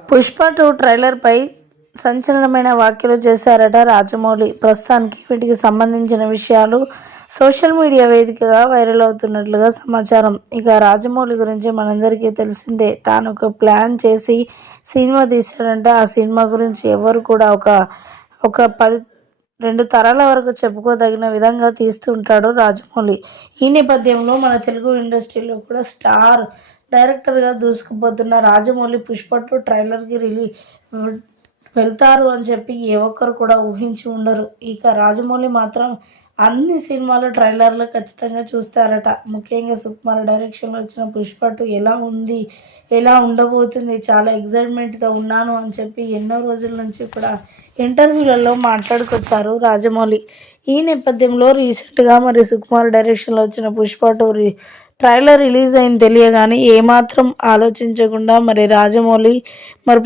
పుష్ప 2 ట్రైలర్పై సంచలనమైన వ్యాఖ్యలు చేశారట రాజమౌళి. ప్రస్తుతానికి వీటికి సంబంధించిన విషయాలు సోషల్ మీడియా వేదికగా వైరల్ అవుతున్నట్లుగా సమాచారం. ఇక రాజమౌళి గురించి మనందరికీ తెలిసిందే. తాను ఒక ప్లాన్ చేసి సినిమా తీశాడంటే ఆ సినిమా గురించి ఎవరు కూడా ఒక 2 తరాల వరకు చెప్పుకోదగిన విధంగా తీస్తూ ఉంటాడు రాజమౌళి. ఈ నేపథ్యంలో మన తెలుగు ఇండస్ట్రీలో కూడా స్టార్ డైరెక్టర్గా దూసుకుపోతున్న రాజమౌళి పుష్ప 2 ట్రైలర్కి వెళ్తారు అని చెప్పి ఏ ఒక్కరు కూడా ఊహించి ఉండరు. ఇక రాజమౌళి మాత్రం అన్ని సినిమాల ట్రైలర్లు ఖచ్చితంగా చూస్తారట. ముఖ్యంగా సుకుమార్ డైరెక్షన్లో వచ్చిన పుష్ప 2 ఎలా ఉంది, ఎలా ఉండబోతుంది, చాలా ఎగ్జైట్మెంట్తో ఉన్నాను అని చెప్పి ఎన్నో రోజుల నుంచి కూడా ఇంటర్వ్యూలలో మాట్లాడుకొచ్చారు రాజమౌళి. ఈ నేపథ్యంలో రీసెంట్గా సుకుమార్ డైరెక్షన్లో వచ్చిన పుష్ప 2 ట్రైలర్ రిలీజ్ అయింది తెలియగానే ఏమాత్రం ఆలోచించకుండా రాజమౌళి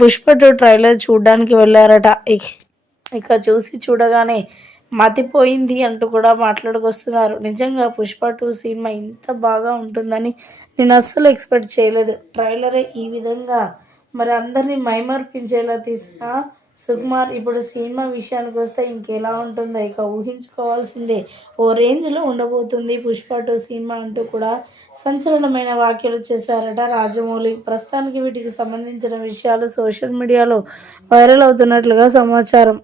పుష్ప 2 ట్రైలర్ చూడడానికి వెళ్ళారట. ఇక చూడగానే మతిపోయింది అంటూ కూడా మాట్లాడుకొస్తున్నారు. నిజంగా పుష్ప 2 సినిమా ఇంత బాగా ఉంటుందని నేను అస్సలు ఎక్స్పెక్ట్ చేయలేదు. ట్రైలరే ఈ విధంగా అందరినీ మైమర్పించేలా తీసిన సుకుమార్ ఇప్పుడు సినిమా విషయానికి వస్తే ఇంకెలా ఉంటుందో ఇక ఊహించుకోవాల్సిందే. ఓ రేంజ్లో ఉండబోతుంది పుష్ప 2 సినిమా అంటూ కూడా సంచలనమైన వ్యాఖ్యలు చేశారట రాజమౌళి. ప్రస్తుతానికి వీటికి సంబంధించిన విషయాలు సోషల్ మీడియాలో వైరల్ అవుతున్నట్లుగా సమాచారం.